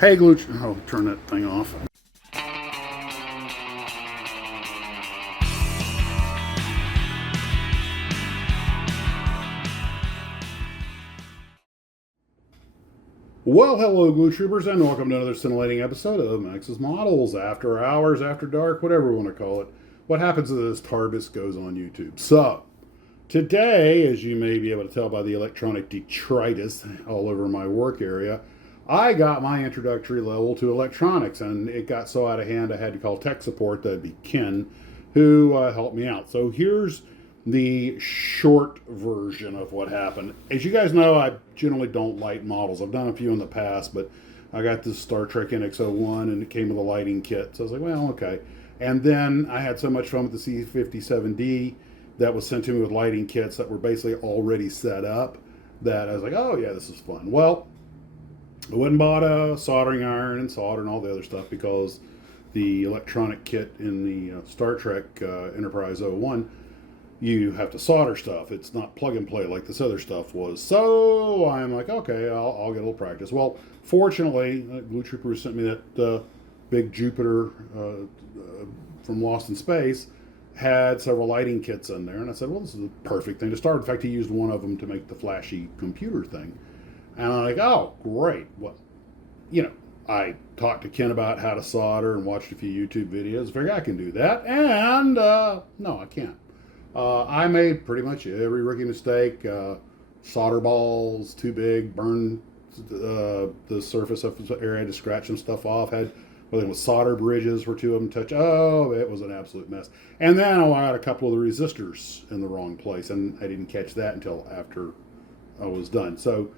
Hey, Glue. Oh, turn that thing off. Well, hello, Glue Troopers, and welcome to another scintillating episode of Max's Models, After Hours, After Dark, whatever we want to call it. What happens to this TARDIS goes on YouTube. So, today, as you may be able to tell by the electronic detritus all over my work area, I got my introductory level to electronics, and it got so out of hand I had to call tech support. That'd be Ken, who helped me out. So here's the short version of what happened. As you guys know, I generally don't light models. I've done a few in the past, but I got this Star Trek NX-01 and it came with a lighting kit. So I was like, well, okay. And then I had so much fun with the C57D that was sent to me with lighting kits that were basically already set up that I was like, oh, yeah, this is fun. Well, I went and bought a soldering iron and solder and all the other stuff because the electronic kit in the Star Trek Enterprise '01, you have to solder stuff. It's not plug and play like this other stuff was. So I'm like, okay, I'll get a little practice. Well, fortunately, Blue Trooper sent me that big Jupiter from Lost in Space, had several lighting kits in there. And I said, well, this is a perfect thing to start. In fact, he used one of them to make the flashy computer thing. And I'm like, oh, great. Well, I talked to Ken about how to solder and watched a few YouTube videos. Figured I can do that. And no, I can't. I made pretty much every rookie mistake. Solder balls too big, burned the surface of the area to scratch some stuff off. Had well, with solder bridges where two of them touch. Oh, it was an absolute mess. And then I had a couple of the resistors in the wrong place, and I didn't catch that until after I was done. So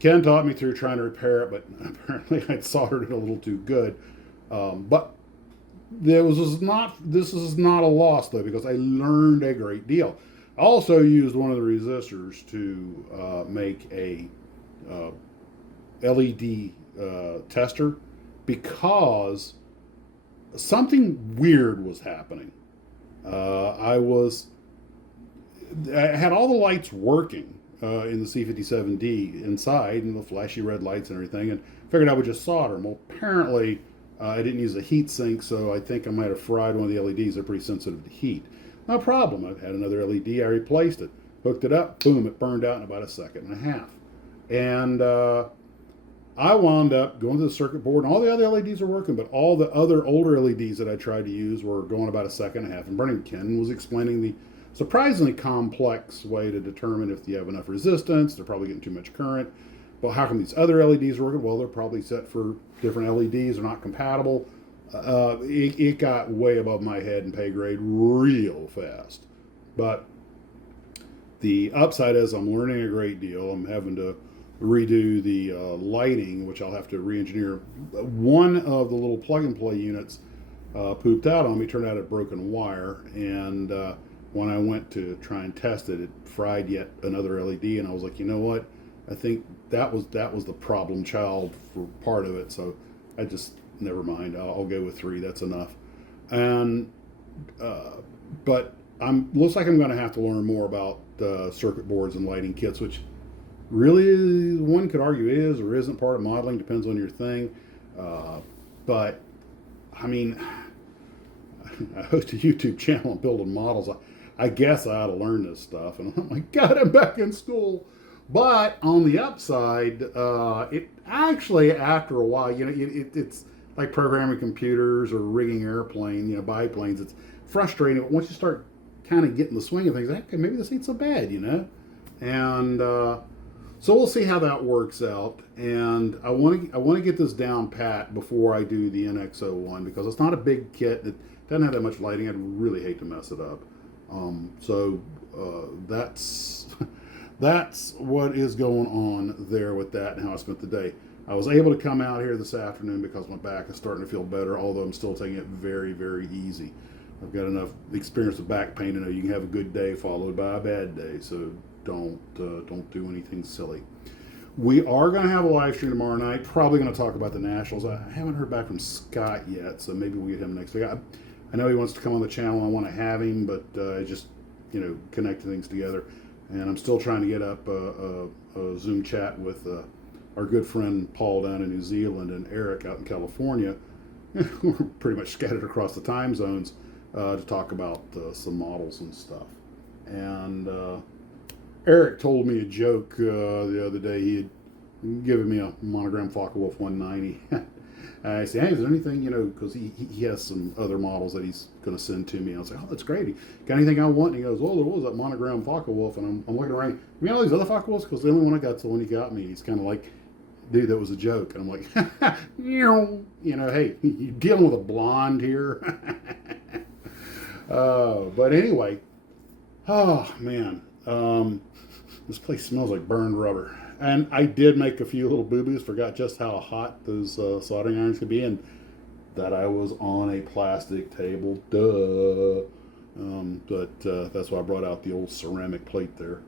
Ken taught me through trying to repair it, but apparently I'd soldered it a little too good. But this is not a loss though, because I learned a great deal. I also used one of the resistors to make a LED tester because something weird was happening. I had all the lights working in the C57D inside, and the flashy red lights and everything, and figured I would just solder them. Well, apparently I didn't use a heat sink, so I think I might have fried one of the LEDs. They're pretty sensitive to heat. No problem. I've had another LED. I replaced it, hooked it up, boom, it burned out in about a second and a half. And I wound up going to the circuit board, and all the other LEDs are working, but all the other older LEDs that I tried to use were going about a second and a half and burning. Ken was explaining the surprisingly complex way to determine if you have enough resistance. They're probably getting too much current. Well, how come these other LEDs are working? Well, they're probably set for different LEDs. They're not compatible. It got way above my head and pay grade real fast. But the upside is I'm learning a great deal. I'm having to redo the lighting, which I'll have to re-engineer. One of the little plug-and-play units pooped out on me. Turned out a broken wire, and when I went to try and test it, it fried yet another LED, and I was like, you know what? I think that was the problem child for part of it. So I just never mind. I'll go with 3. That's enough. And but looks like I'm going to have to learn more about circuit boards and lighting kits, which really one could argue is or isn't part of modeling. Depends on your thing. But I mean, I host a YouTube channel on building models. I guess I ought to learn this stuff. And oh my God, I'm back in school. But on the upside, it actually, after a while, it's like programming computers or rigging airplane, biplanes. It's frustrating. But once you start kind of getting the swing of things, okay, maybe this ain't so bad. And so we'll see how that works out. And I want to get this down pat before I do the NX-01 because it's not a big kit. It doesn't have that much lighting. I'd really hate to mess it up. So that's that's what is going on there with that and how I spent the day. I was able to come out here this afternoon because my back is starting to feel better, although I'm still taking it very, very easy. I've got enough experience with back pain to know you can have a good day followed by a bad day, so don't do anything silly. We are going to have a live stream tomorrow night, probably going to talk about the Nationals. I haven't heard back from Scott yet, so maybe we'll get him next week. I know he wants to come on the channel. I want to have him, but just, connecting things together. And I'm still trying to get up a Zoom chat with our good friend Paul down in New Zealand and Eric out in California, we're pretty much scattered across the time zones to talk about some models and stuff. And Eric told me a joke the other day. He had given me a monogram Focke-Wulf 190. I said, hey, is there anything, because he has some other models that he's going to send to me. I was like, oh, that's great. Got anything I want? And he goes, well, there was that monogram Focke-Wulf. And I'm looking around, you mean all these other Focke-Wulfs? Because the only one I got's the one he got me. He's kind of like, dude, that was a joke. And I'm like, hey, you're dealing with a blonde here. But anyway, oh, man. This place smells like burned rubber. And I did make a few little boo-boos, forgot just how hot those soldering irons could be, and that I was on a plastic table, duh. But that's why I brought out the old ceramic plate there.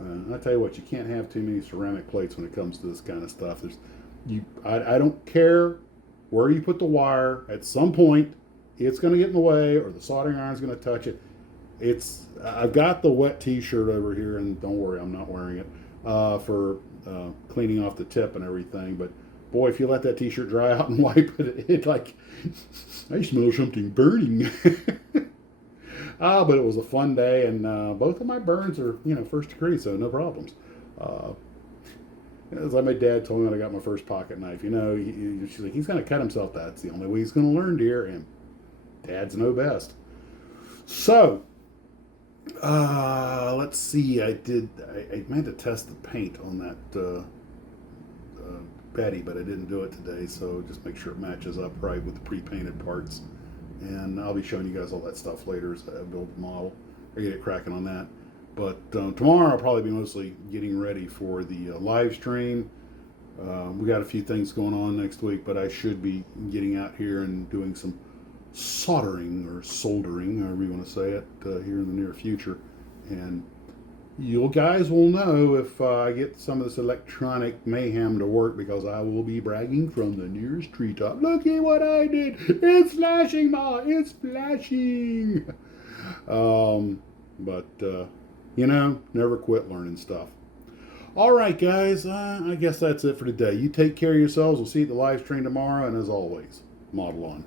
I tell you what, you can't have too many ceramic plates when it comes to this kind of stuff. I don't care where you put the wire. At some point, it's going to get in the way, or the soldering iron's going to touch it. I've got the wet T-shirt over here, and don't worry, I'm not wearing it for cleaning off the tip and everything. But boy, if you let that T-shirt dry out and wipe it, it like I smell something burning. But it was a fun day, and both of my burns are first degree, so no problems. It's like my dad told me when I got my first pocket knife. She's like, he's going to cut himself. That's the only way he's going to learn, dear. And dads know best. So. Let's see. I meant to test the paint on that Betty, but I didn't do it today. So just make sure it matches up right with the pre-painted parts. And I'll be showing you guys all that stuff later as I build the model. I get it cracking on that. But tomorrow I'll probably be mostly getting ready for the live stream. We got a few things going on next week, but I should be getting out here and doing some soldering or soldering, however you want to say it, here in the near future. And you guys will know if I get some of this electronic mayhem to work, because I will be bragging from the nearest treetop. Look at what I did! It's flashing, Ma! It's flashing! Never quit learning stuff. All right, guys, I guess that's it for today. You take care of yourselves. We'll see you at the live stream tomorrow, and as always, model on.